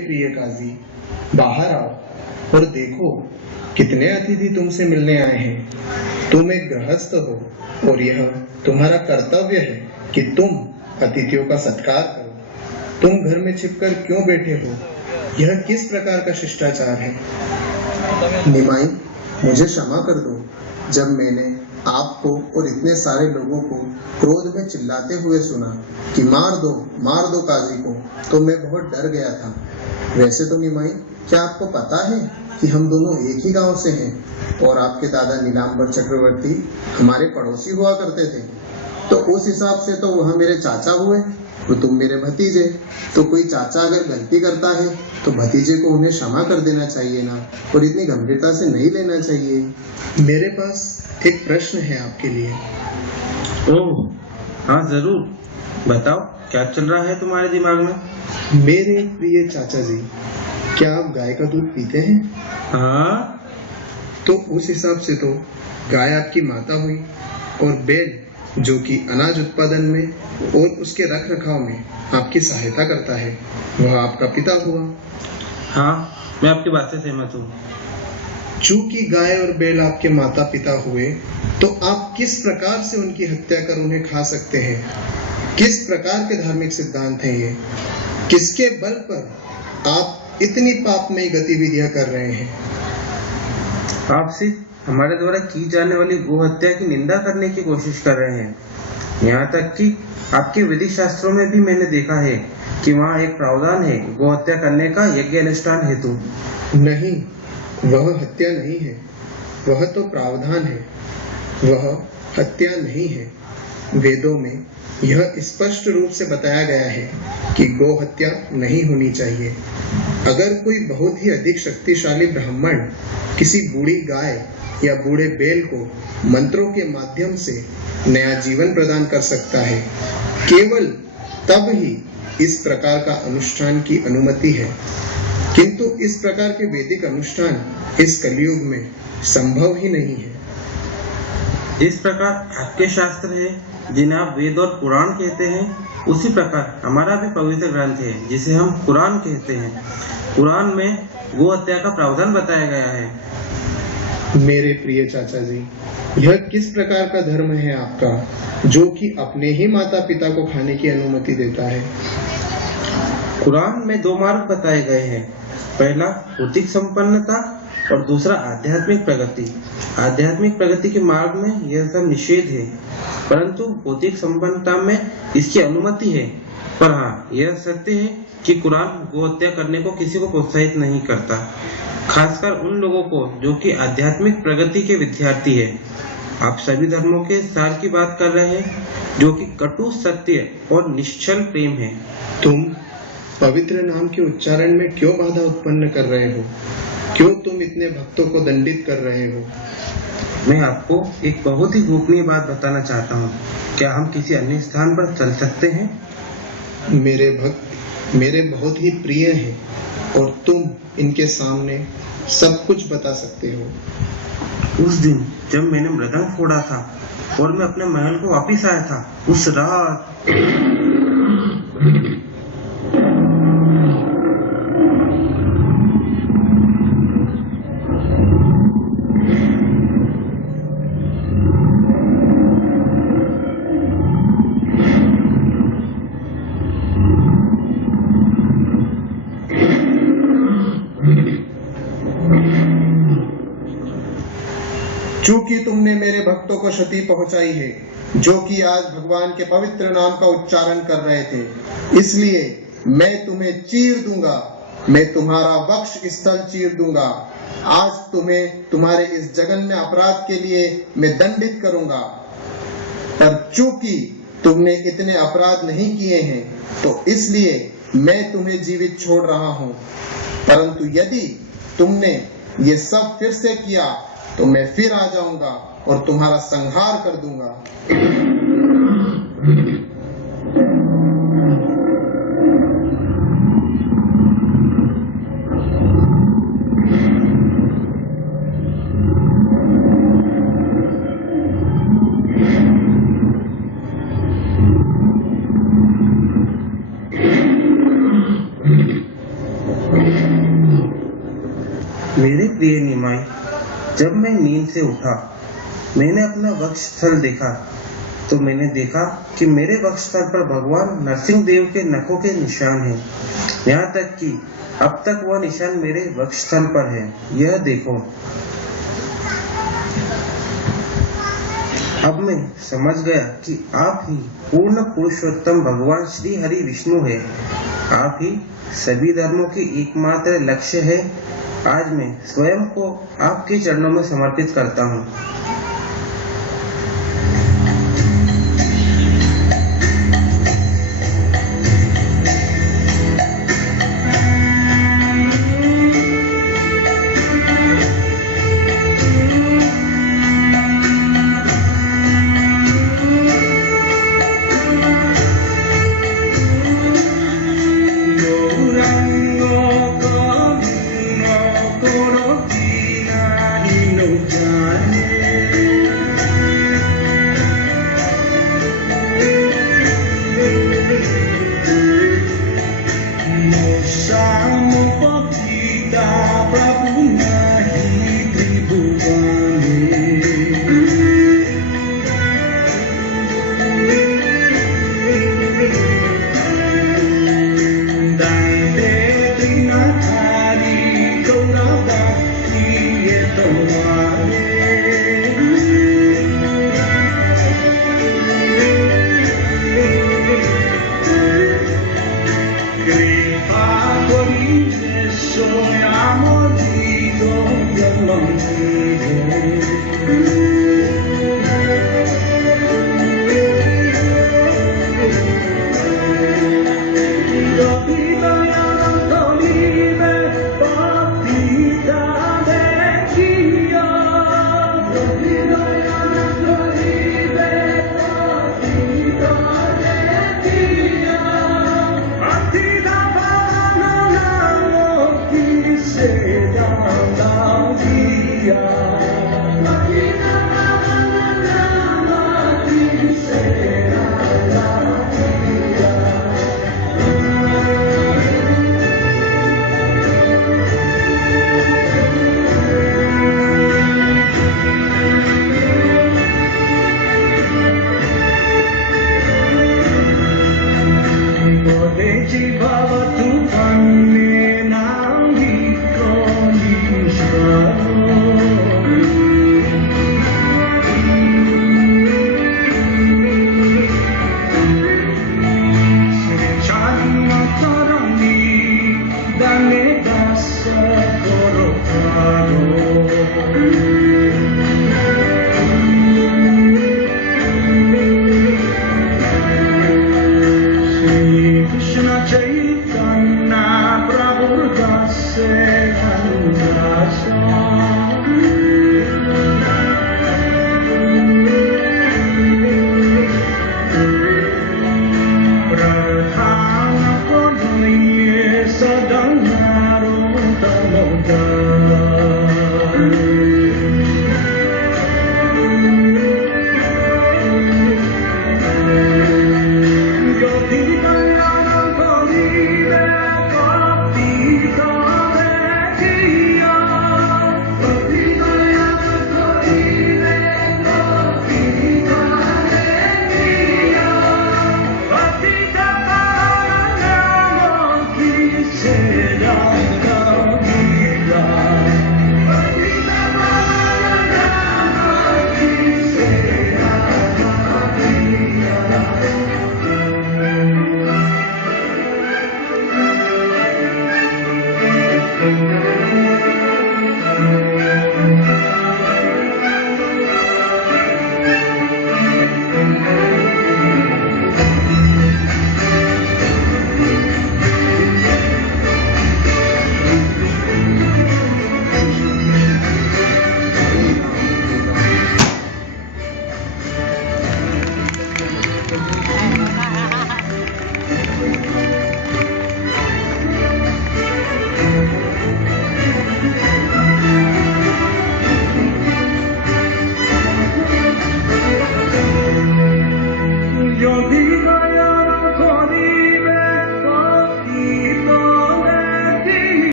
प्रिय काजी, बाहर आओ और देखो कितने अतिथि तुमसे मिलने आए हैं। तुम एक गृहस्थ हो और यह तुम्हारा कर्तव्य है कि तुम अतिथियों का सत्कार करो। तुम घर में छिपकर क्यों बैठे हो? यह किस प्रकार का शिष्टाचार है? निमाई, मुझे क्षमा कर दो। जब मैंने आपको और इतने सारे लोगों को क्रोध में चिल्लाते हुए सुना कि मार दो काजी को, तो मैं बहुत डर गया था। वैसे तो निमाई, क्या आपको पता है कि हम दोनों एक ही गांव से हैं और आपके दादा नीलांबर चक्रवर्ती हमारे पड़ोसी हुआ करते थे। तो उस हिसाब से तो वह मेरे चाचा हुए और तुम मेरे भतीजे। तो कोई चाचा अगर गलती करता है तो भतीजे को उन्हें क्षमा कर देना चाहिए ना, और इतनी गंभीरता से नहीं लेना चाहिए। मेरे पास एक प्रश्न है आपके लिए। ओह हाँ, जरूर बताओ, क्या चल रहा है तुम्हारे दिमाग में? मेरे प्रिय चाचा जी, क्या आप गाय का दूध पीते हैं? हाँ। तो उस हिसाब से तो गाय आपकी माता हुई और बैल जो कि अनाज उत्पादन में और उसके रख रखाव में आपकी सहायता करता है, वह आपका पिता हुआ। हाँ, मैं आपकी बात से सहमत हूँ। चूंकि गाय और बैल आपके माता पिता हुए, तो आप किस प्रकार से उनकी हत्या कर उन्हें खा सकते हैं? किस प्रकार के धार्मिक सिद्धांत हैं ये? किसके बल पर आप इतनी पापमयी गतिविधियां कर रहे हैं? आप सिर्फ हमारे द्वारा की जाने वाली गो हत्या की निंदा करने की कोशिश कर रहे हैं। यहाँ तक कि आपके वैदिक शास्त्रों में भी मैंने देखा है कि वहाँ एक प्रावधान है गो हत्या करने का यज्ञ अनुष्ठान हेतु। नहीं, वह हत्या नहीं है, वह तो प्रावधान है, वह हत्या नहीं है। वेदों में यह स्पष्ट रूप से बताया गया है कि गो हत्या नहीं होनी चाहिए। अगर कोई बहुत ही अधिक शक्तिशाली ब्राह्मण किसी बूढ़ी गाय या बूढ़े बैल को मंत्रों के माध्यम से नया जीवन प्रदान कर सकता है, केवल तब ही इस प्रकार का अनुष्ठान की अनुमति है। किंतु इस प्रकार के वैदिक अनुष्ठान इस कलयुग में संभव ही नहीं है। इस प्रकार आपके शास्त्र है जिन्हें आप वेद और पुराण कहते हैं, उसी प्रकार हमारा भी पवित्र ग्रंथ है जिसे हम कुरान कहते हैं। कुरान में गो हत्या का प्रावधान बताया गया है। मेरे प्रिय चाचा जी, यह किस प्रकार का धर्म है आपका जो कि अपने ही माता पिता को खाने की अनुमति देता है? कुरान में दो मार्ग बताए गए हैं, पहला भौतिक संपन्नता और दूसरा आध्यात्मिक प्रगति। आध्यात्मिक प्रगति के मार्ग में यह सब निषेध है, परंतु भौतिक संपन्नता में इसकी अनुमति है। पर हाँ, यह सत्य है कि कुरान गो हत्या करने को किसी को प्रोत्साहित नहीं करता, खासकर उन लोगों को जो कि आध्यात्मिक प्रगति के विद्यार्थी है। आप सभी धर्मों के सार की बात कर रहे हैं जो कि कटु सत्य और निश्चल प्रेम है। तुम पवित्र नाम के उच्चारण में क्यों बाधा उत्पन्न कर रहे हो? क्यों तुम इतने भक्तों को दंडित कर रहे हो? मैं आपको एक बहुत ही गोपनीय बात बताना चाहता हूँ। क्या हम किसी अन्य स्थान पर चल सकते हैं? मेरे भक्त मेरे बहुत ही प्रिय हैं और तुम इनके सामने सब कुछ बता सकते हो। उस दिन जब मैंने मृदंग फोड़ा था और मैं अपने महल को वापिस आया था, उस रात चूंकि तुमने मेरे भक्तों को क्षति पहुंचाई है जो कि आज भगवान के पवित्र नाम का उच्चारण कर रहे थे, इसलिए मैं तुम्हें चीर दूंगा। मैं तुम्हारा वक्ष स्थल चीर दूंगा। आज तुम्हें तुम्हारे इस जघन्य अपराध के लिए मैं दंडित करूंगा। पर चूंकि तुमने इतने अपराध नहीं किए हैं, तो इसलिए मैं तुम्हें जीवित छोड़ रहा हूं। परंतु यदि तुमने ये सब फिर से किया, तो मैं फिर आ जाऊंगा और तुम्हारा संहार कर दूंगा। मेरे प्रिय निमाई, जब मैं नींद से उठा, मैंने अपना वक्षस्थल देखा तो मैंने देखा कि मेरे वक्षस्थल पर भगवान नरसिंह देव के नखों के निशान हैं। यहाँ तक कि अब तक वह निशान मेरे वक्षस्थल पर है। यह देखो। अब मैं समझ गया कि आप ही पूर्ण पुरुषोत्तम भगवान श्री हरि विष्णु है। आप ही सभी धर्मों की एकमात्र लक्ष्य है। आज मैं स्वयं को आपके चरणों में समर्पित करता हूँ।